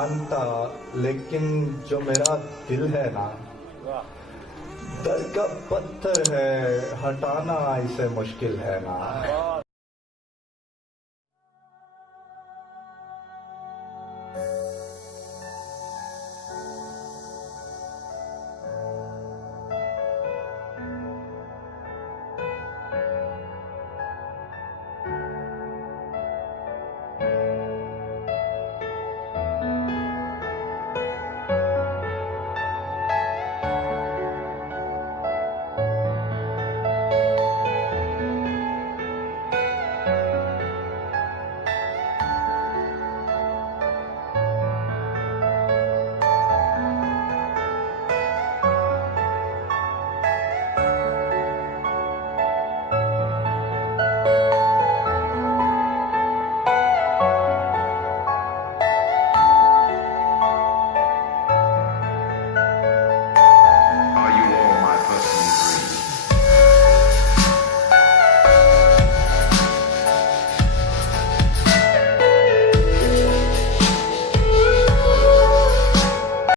मानता, लेकिन जो मेरा दिल है ना, दर का पत्थर है, हटाना इसे मुश्किल है ना।